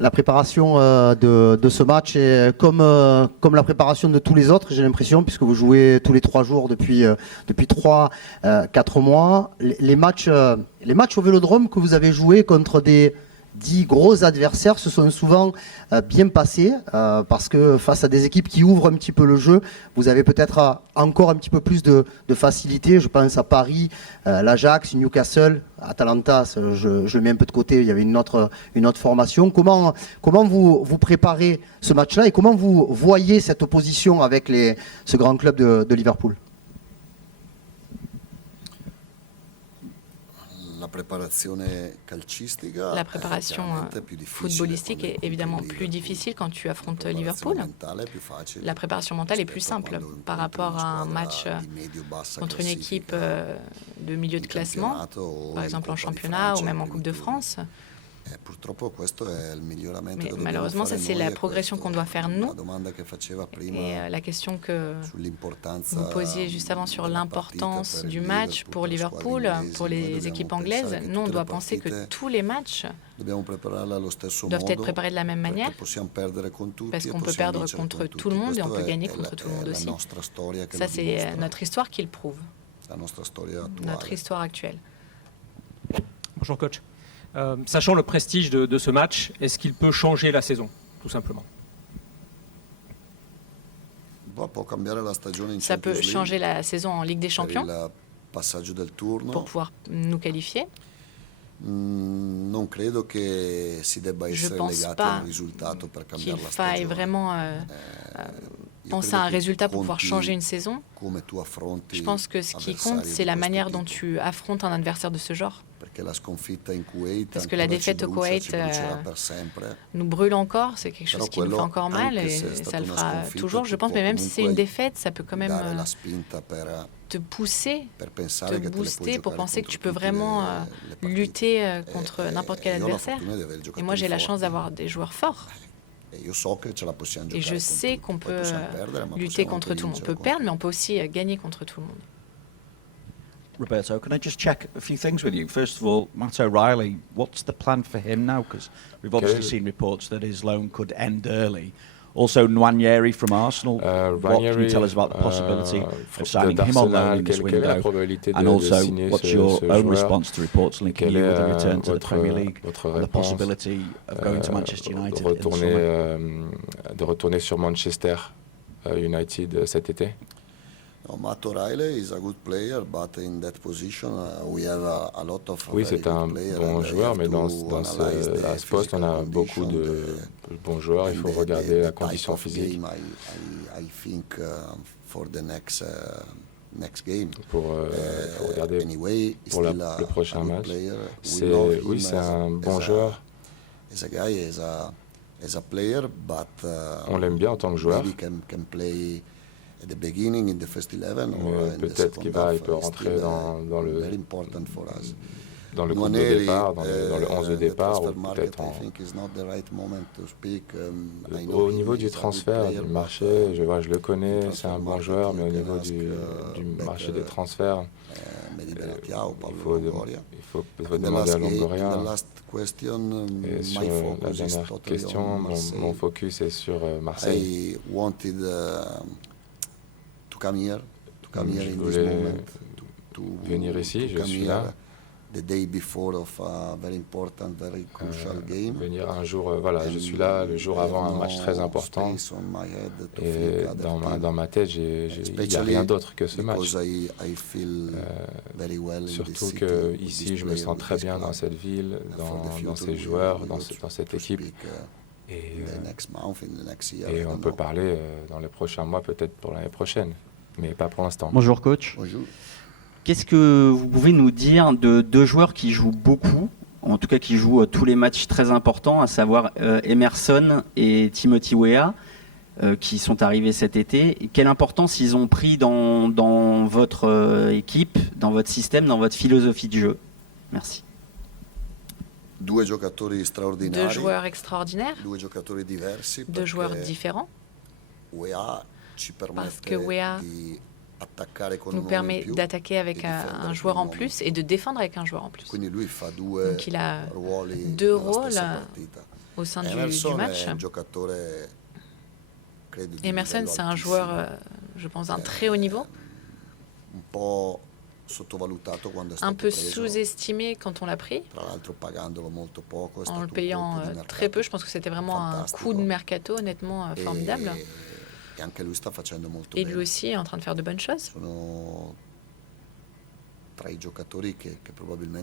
La préparation de ce match est comme la préparation de tous les autres, j'ai l'impression, puisque vous jouez tous les 3 jours depuis 3-4 mois. Les matchs au Vélodrome que vous avez joués contre des 10 gros adversaires se sont souvent bien passés parce que face à des équipes qui ouvrent un petit peu le jeu, vous avez peut-être encore un petit peu plus de facilité. Je pense à Paris, l'Ajax, Newcastle, Atalanta, je le mets un peu de côté, il y avait une autre formation. Comment vous préparez ce match-là et comment vous voyez cette opposition avec ce grand club de Liverpool? La préparation footballistique est évidemment plus difficile quand tu affrontes Liverpool. La préparation mentale est plus simple par rapport à un match contre une équipe de milieu de classement, par exemple en championnat ou même en Coupe de France. Mais malheureusement, ça c'est la progression qu'on doit faire nous. Et la question que vous posiez juste avant sur l'importance du match pour Liverpool, pour les équipes anglaises, nous on doit penser que tous les matchs doivent être préparés de la même manière, parce qu'on peut perdre contre tout le monde et on peut gagner contre tout le monde aussi. Ça c'est notre histoire qui le prouve, notre histoire actuelle. Bonjour coach. Sachant le prestige de ce match, est-ce qu'il peut changer la saison, tout simplement? Ça peut changer la saison en Ligue des Champions pour pouvoir nous qualifier. Je ne pense pas qu'il faille vraiment penser à un résultat pour pouvoir changer une saison. Je pense que ce qui compte, c'est la manière dont tu affrontes un adversaire de ce genre. Parce que la défaite au Koweït nous brûle encore, c'est quelque chose qui nous fait encore mal et ça le fera toujours, je pense. Mais même si c'est une défaite, ça peut quand même te pousser, te booster pour penser que tu peux vraiment lutter contre n'importe quel adversaire. Et moi, j'ai la chance d'avoir des joueurs forts. Et je sais qu'on peut lutter contre tout le monde. On peut perdre, mais on peut aussi gagner contre tout le monde. Roberto, can I just check a few things with you? First of all, Matt O'Reilly, what's the plan for him now? Because we've obviously seen reports that his loan could end early. Also, Nwaneri from Arsenal. What can you tell us about the possibility of signing him on loan in this window? And also, what's your own response to reports linking you with a return to the Premier League and the possibility of going to Manchester United in the summer? De retourner sur Manchester United cet été? Oui, c'est un bon joueur, mais dans ce poste, on a beaucoup de bons joueurs. Il faut regarder la condition physique. Pour regarder pour le prochain match. Oui, c'est un bon joueur. On l'aime bien en tant que joueur. Peut-être qu'il peut rentrer dans le groupe de départ, dans le 11 de départ, ou peut-être au niveau du transfert, du marché, je le connais, c'est un bon joueur, mais au niveau du marché des transferts, il faut demander à Longoria. Et sur la dernière question, mon focus est sur Marseille. Je voulais venir ici, je suis là. Venir un jour, je suis là le jour avant un match très important. Et dans ma tête, il n'y a rien d'autre que ce match. Surtout qu'ici, je me sens très bien dans cette ville, dans ces joueurs, dans cette équipe. Et on peut parler dans les prochains mois, peut-être pour l'année prochaine, mais pas pour l'instant. Bonjour coach. Bonjour. Qu'est-ce que vous pouvez nous dire de deux joueurs qui jouent beaucoup, en tout cas qui jouent tous les matchs très importants, à savoir Emerson et Timothy Weah, qui sont arrivés cet été? Et quelle importance ils ont pris dans votre équipe, dans votre système, dans votre philosophie de jeu? Merci. Deux joueurs extraordinaires, deux joueurs différents, parce que Weah nous permet d'attaquer avec un joueur en plus et de défendre avec un joueur en plus. Donc il a deux rôles au sein du match. Emerson, c'est un joueur, je pense, d'un très haut niveau, un peu sous-estimé quand on l'a pris, en le payant très peu. Je pense que c'était vraiment un coup de mercato honnêtement formidable. Et lui aussi est en train de faire de bonnes choses.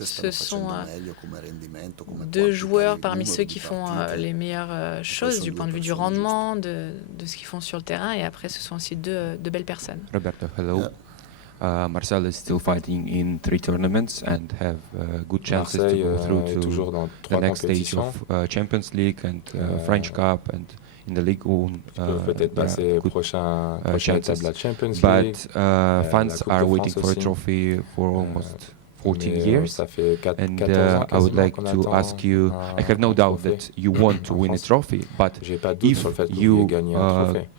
Ce sont deux joueurs parmi ceux qui font les meilleures choses du point de vue du rendement, de ce qu'ils font sur le terrain. Et après, ce sont aussi de belles personnes. Roberto, hello. Marcel is still fighting in 3 tournaments and have good chances to go through to the next stage of Champions League and French Cup and in the Ligue 1. Peut-être passer au prochaine étape de la Champions League. But fans are waiting for a trophy for almost 14 years, and I would like to ask you, I have no doubt that you want to win a trophy, but if you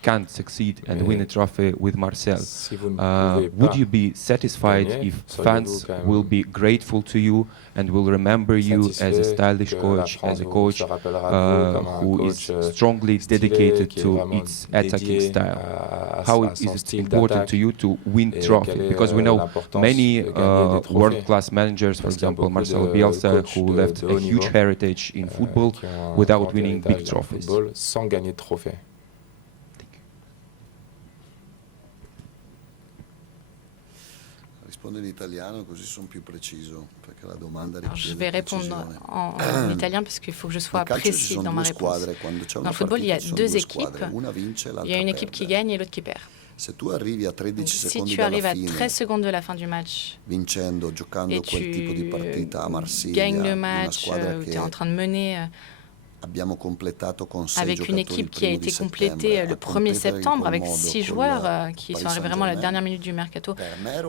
can't succeed and win a trophy with Marcel, would you be satisfied if fans will be grateful to you and will remember you as a stylish coach, as a coach who is strongly dedicated to its attacking style? How is it important to you to win trophy? Because we know many world-class managers, for example, Marcelo Bielsa, who left a huge heritage in football without winning big trophies. Sans gagner de trophée. Je vais répondre en italien parce qu'il faut que je sois précis dans ma réponse. Dans le football, il y a deux équipes. Il y a une équipe qui gagne et l'autre qui perd. Si tu arrives à 13 secondes de la fin du match et tu gagnes le match, où tu es en train de mener avec une équipe qui a été complétée le 1er septembre, avec 6 joueurs qui sont arrivés vraiment à la dernière minute du mercato,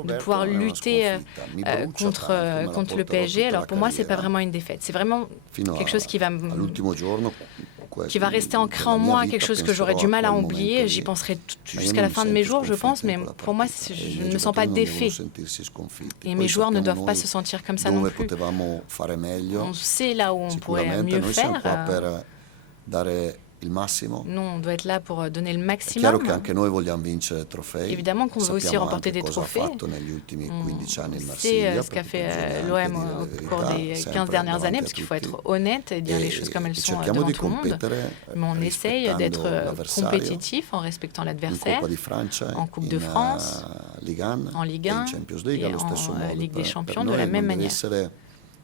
de pouvoir lutter contre le PSG. Alors pour moi, ce n'est pas vraiment une défaite. C'est vraiment quelque chose qui va rester ancré en moi, quelque chose que j'aurais du mal à oublier. J'y penserai jusqu'à la fin de mes jours, je pense, mais pour moi, je ne me sens pas défait. Et mes joueurs ne doivent pas se sentir comme ça non plus. On sait là où on pourrait mieux faire. Nous, on doit être là pour donner le maximum. Évidemment qu'on veut aussi remporter des trophées. On sait ce qu'a fait l'OM au cours des 15 dernières années, parce qu'il faut être honnête et dire les choses comme elles sont devant tout le monde. Mais on essaye d'être compétitif en respectant l'adversaire, en Coupe de France, en Ligue 1 et en Ligue des Champions de la même manière.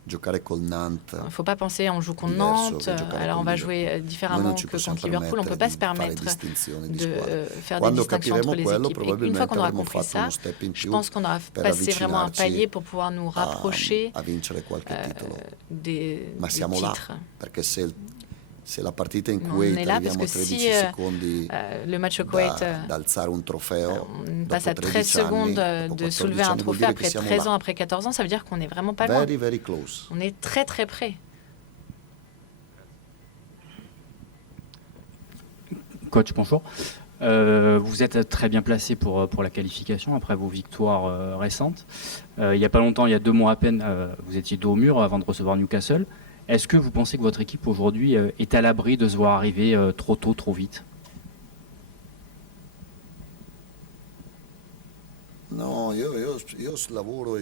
Il ne faut pas penser on joue contre Nantes, alors on va jouer différemment que contre Liverpool. On ne peut pas se permettre de faire des distinctions entre les équipes. Et une fois qu'on aura compris ça, je pense qu'on aura passé vraiment un palier pour pouvoir nous rapprocher des titres. On est là parce que si le match au Koweït, on passe à 13 secondes de soulever un trophée après 13 ans, après 14 ans, ça veut dire qu'on n'est vraiment pas loin. On est très très près. Coach, bonjour. Vous êtes très bien placé pour la qualification après vos victoires récentes. Il n'y a pas longtemps, il y a 2 mois à peine, vous étiez dos au mur avant de recevoir Newcastle. Est-ce que vous pensez que votre équipe aujourd'hui est à l'abri de se voir arriver trop tôt, trop vite? Non, io lavoro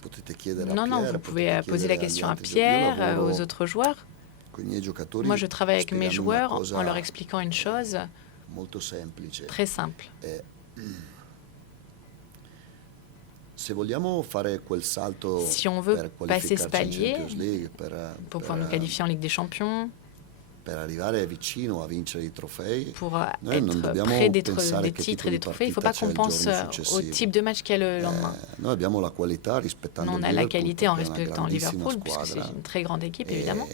potete chiedere a Pierre. Non, vous pouvez poser la question à Pierre, aux autres joueurs. Moi, je travaille avec mes joueurs en leur expliquant une chose très simple. Si on veut passer ce palier pour pouvoir nous qualifier en Ligue des Champions, pour être près des titres et des trophées, il ne faut pas qu'on pense au type de match qu'il y a le lendemain. On a la qualité en respectant Liverpool, puisque c'est une très grande équipe, évidemment.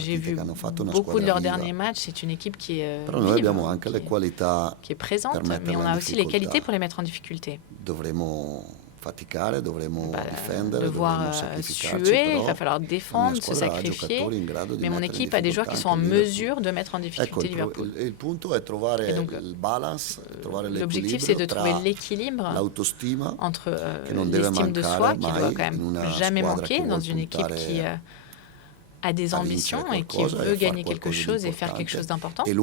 J'ai vu beaucoup de leurs derniers matchs. C'est une équipe qui est vive, qui est présente, mais on a aussi les qualités pour les mettre en difficulté. devoir suer, il va falloir défendre, se sacrifier. Mais mon équipe a des joueurs qui sont en mesure de mettre en difficulté Liverpool. Et donc, l'objectif, c'est de trouver l'équilibre entre l'estime de soi, qui doit quand même jamais manquer dans une équipe qui a des ambitions et qui veut gagner quelque chose et faire quelque chose d'important, et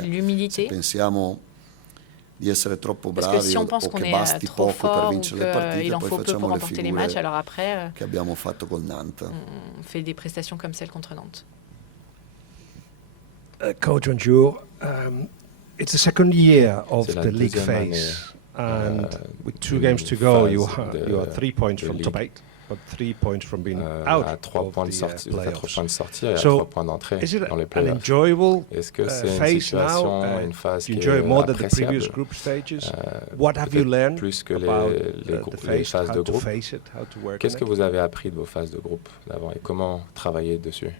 l'humilité. Parce que si on pense qu'on est trop fort ou qu'il en faut peu pour remporter les matchs, alors après, on fait des prestations comme celle contre Nantes. Coach, bonjour. It's the second year of the league phase, and with 2 games to go, you are 3 points from top 8. But 3 points from being out à 3 points de sortie, vous êtes à 3 points de sortie et à 3 points d'entrée dans les playoffs. Est-ce que c'est une situation, une phase qui est appréciable plus que les phases de groupe? Qu'est-ce que vous avez appris de vos phases de groupe d'avant et comment travailler dessus?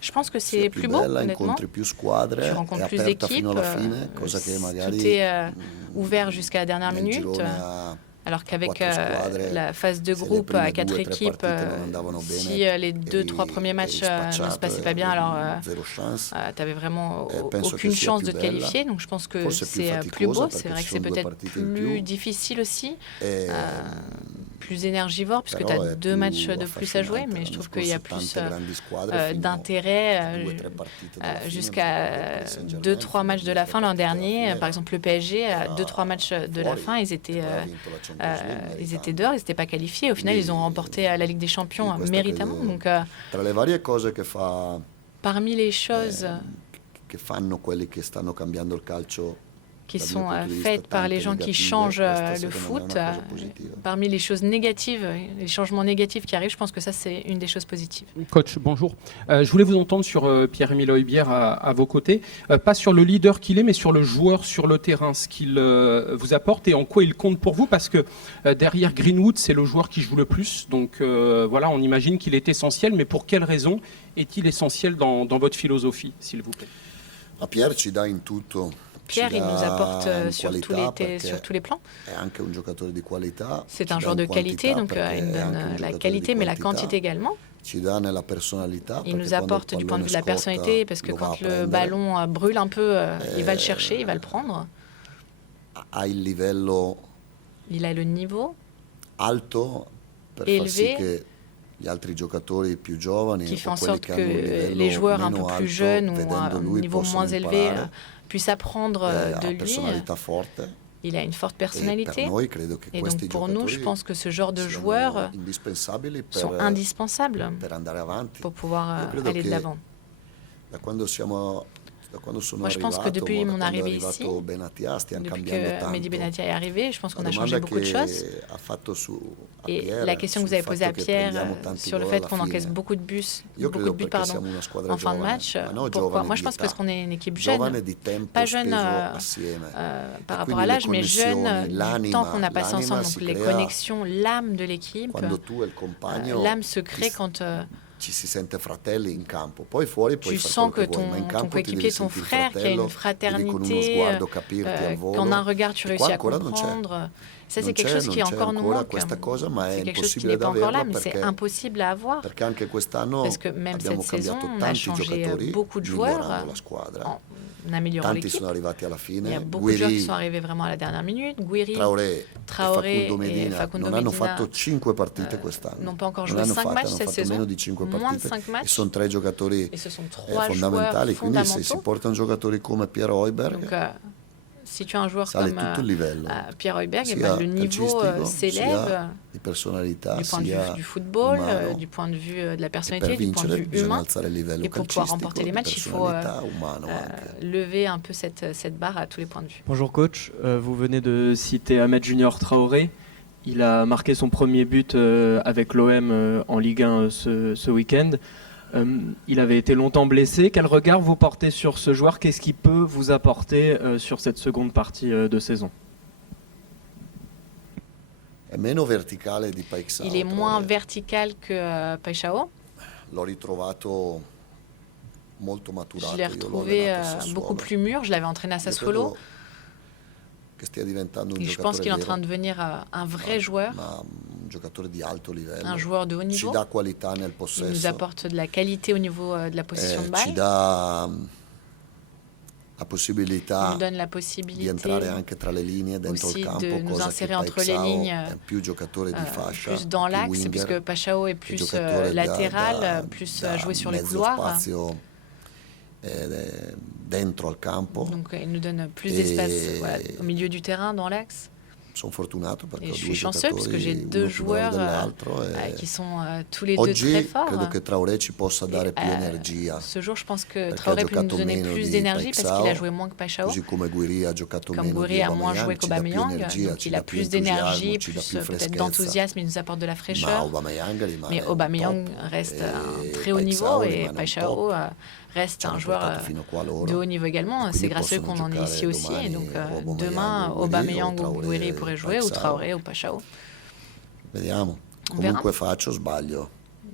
Je pense que c'est plus beau, honnêtement. Tu rencontres plus d'équipes, tout est ouvert jusqu'à la dernière minute. Alors qu'avec la phase de groupe à 4 équipes, si les 2-3 premiers matchs ne se passaient pas bien, alors tu n'avais vraiment aucune chance de te qualifier. Donc je pense que c'est plus beau. C'est vrai que c'est peut-être plus difficile aussi, plus énergivore, puisque tu as 2 matchs de plus à jouer. Mais je trouve qu'il y a plus d'intérêt jusqu'à 2-3 matchs de la fin. L'an dernier, par exemple, le PSG, à 2-3 matchs de la fin, ils étaient dehors, ils n'étaient pas qualifiés. Au final, ils ont remporté la Ligue des Champions méritamment. Donc, parmi les choses qui sont faites par les gens qui changent le foot, parmi les choses négatives, les changements négatifs qui arrivent, je pense que ça, c'est une des choses positives. Coach, bonjour. Je voulais vous entendre sur Pierre-Emile Højbjerg à vos côtés, pas sur le leader qu'il est, mais sur le joueur sur le terrain, ce qu'il vous apporte et en quoi il compte pour vous, parce que derrière Greenwood, c'est le joueur qui joue le plus. Donc voilà, on imagine qu'il est essentiel, mais pour quelle raison est-il essentiel dans votre philosophie, s'il vous plaît? Pierre, il nous apporte sur tous les plans. C'est un joueur de qualité, donc il nous donne la qualité, mais la quantité également. Il nous apporte du point de vue de la personnalité, parce que quand le ballon brûle un peu, il va le chercher, il va le prendre. Il a le niveau élevé qui fait en sorte que les joueurs un peu plus jeunes ou à un niveau moins élevé puissent apprendre de lui. Il a une forte personnalité. Et donc pour nous, je pense que ce genre de joueurs sont indispensables pour pouvoir aller de l'avant. Moi, je pense que depuis mon arrivée ici, depuis que Mehdi Benatia est arrivé, je pense qu'on a changé beaucoup de choses. Et la question que vous avez posée à Pierre sur le fait qu'on encaisse beaucoup de buts en fin de match, pourquoi? Moi, je pense parce qu'on est une équipe jeune, pas jeune par rapport à l'âge, mais jeune du temps qu'on a passé ensemble. Donc les connexions, l'âme de l'équipe, l'âme se crée quand tu sens que ton coéquipier, ton frère, qu'il y a une fraternité, qu'en un regard tu réussis à comprendre. Ça, c'est quelque chose qui encore nous manque. C'est quelque chose qui n'est pas encore là, mais c'est impossible à avoir. Parce que même cette saison, on a changé beaucoup de joueurs en améliorant l'équipe. Il y a beaucoup de joueurs qui sont arrivés vraiment à la dernière minute. Guiri, Traoré et Facundo Medina n'ont pas encore joué 5 matchs cette saison, moins de 5 matchs. Et ce sont 3 joueurs fondamentaux. Donc, si tu as un joueur comme Pierre Højbjerg, le niveau s'élève du point de vue du football, du point de vue de la personnalité, du point de vue humain. Et pour pouvoir remporter les matchs, il faut lever un peu cette barre à tous les points de vue. Bonjour coach, vous venez de citer Ahmed Junior Traoré. Il a marqué son premier but avec l'OM en Ligue 1 ce week-end. Il avait été longtemps blessé. Quel regard vous portez sur ce joueur? Qu'est-ce qu'il peut vous apporter sur cette seconde partie de saison? Il est moins vertical que Paixão. Je l'ai retrouvé beaucoup plus mûr. Je l'avais entraîné à Sassuolo. Et je pense qu'il est en train de devenir un vrai joueur, un joueur de haut niveau. Il nous apporte de la qualité au niveau de la possession de balle. Il nous donne la possibilité aussi de nous insérer entre les lignes plus dans l'axe, puisque Paixão est plus latéral, plus à jouer sur les couloirs. Donc il nous donne plus d'espace au milieu du terrain, dans l'axe. Et je suis chanceux parce que j'ai deux joueurs qui sont tous les deux très forts. Ce jour, je pense que Traoré peut nous donner plus d'énergie parce qu'il a joué moins que Paixão. Comme Gouiri a moins joué qu'Aubameyang, donc il a plus d'énergie, plus peut-être d'enthousiasme, il nous apporte de la fraîcheur. Mais Aubameyang reste à un très haut niveau et Paixão reste un joueur de haut niveau également. C'est grâce à eux qu'on en est ici aussi. Et donc demain, Aubameyang ou Gouiri pourraient jouer, ou Traoré ou Paixão. On verra.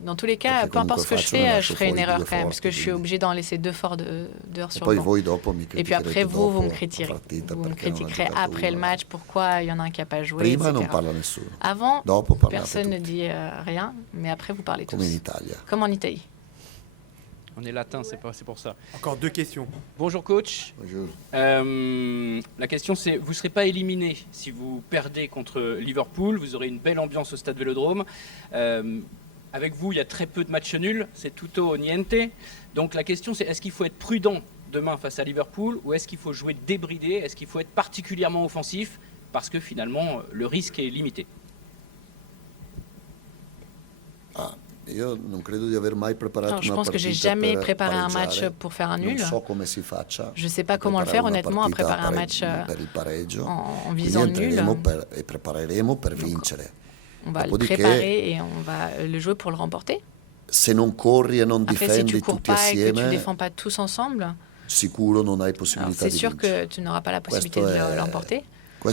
Dans tous les cas, peu importe ce que je fais, je ferai une erreur quand même, parce que je suis obligé d'en laisser deux forts dehors sur le banc. Et puis après, vous me critiquerez. Vous me critiquerez après le match, pourquoi il y en a un qui n'a pas joué, etc. Avant, personne ne dit rien, mais après, vous parlez tous. Comme en Italie. On est latin, c'est pour ça. Encore deux questions. Bonjour coach. Bonjour. La question c'est, vous ne serez pas éliminé si vous perdez contre Liverpool, vous aurez une belle ambiance au stade Vélodrome. Avec vous, il y a très peu de matchs nuls, c'est tutto o niente. Donc la question c'est, est-ce qu'il faut être prudent demain face à Liverpool ou est-ce qu'il faut jouer débridé, est-ce qu'il faut être particulièrement offensif parce que finalement le risque est limité? Je pense que j'ai jamais préparé un match pour faire un nul. Je ne sais pas comment le faire honnêtement, à préparer un match en visant le nul. On va le préparer et on va le jouer pour le remporter. Après, si tu ne cours pas et que tu ne défends pas tous ensemble, c'est sûr que tu n'auras pas la possibilité de l'emporter. Je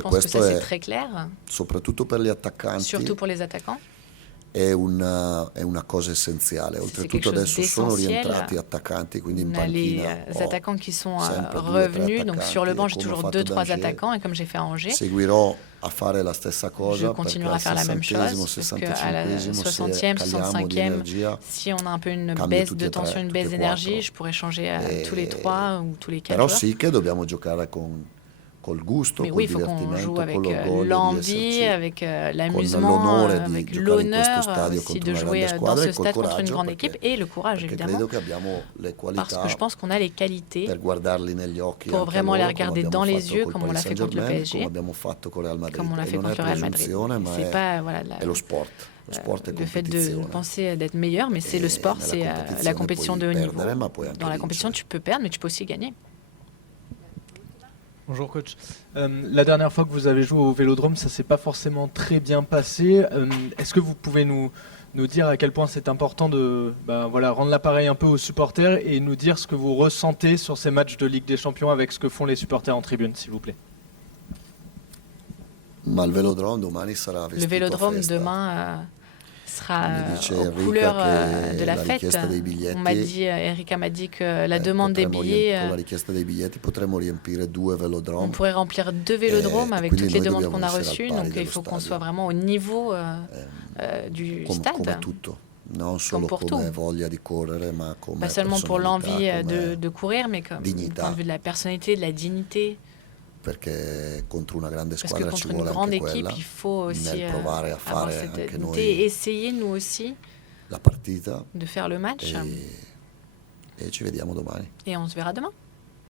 pense que ça c'est très clair, surtout pour les attaquants. È una cosa essenziale. Oltretutto adesso sono rientrati attaccanti, quindi in panchina les attaquants qui sont revenus, donc sur le banc j'ai toujours 2-3 attaquants et comme j'ai fait à Angers, seguirò a fare la stessa cosa, je continuerai à faire la même chose parce qu'à la 60e, 65e, si on a un peu une baisse de tension, une baisse d'énergie, je pourrais changer tous les 3 ou tous les 4 Però joueurs. sì che dobbiamo giocare col gusto, Mais oui, il faut qu'on joue avec l'envie, avec l'amusement, avec l'honneur aussi de jouer dans ce stade contre une grande équipe et le courage évidemment, parce que je pense qu'on a les qualités pour vraiment les regarder dans les yeux comme on l'a fait contre le PSG, comme on l'a fait contre le Real Madrid. C'est pas le fait de penser d'être meilleur, mais c'est le sport, c'est la compétition de haut niveau. Dans la compétition, tu peux perdre, mais tu peux aussi gagner. Bonjour coach. La dernière fois que vous avez joué au Vélodrome, ça s'est pas forcément très bien passé. Est-ce que vous pouvez nous dire à quel point c'est important de rendre l'appareil un peu aux supporters et nous dire ce que vous ressentez sur ces matchs de Ligue des Champions avec ce que font les supporters en tribune, s'il vous plaît? Le Vélodrome demain sera aux couleurs de la fête. On m'a dit, Erika m'a dit que la demande des billets, on pourrait remplir 2 vélodromes avec toutes les demandes qu'on a reçues, donc il faut qu'on soit vraiment au niveau du stade. Comme pour tout. Pas seulement pour l'envie de courir, mais comme du point de vue de la personnalité, de la dignité. Parce que contre une grande équipe, il faut aussi avoir cette dignité et essayer, nous aussi, de faire le match. Et on se verra demain.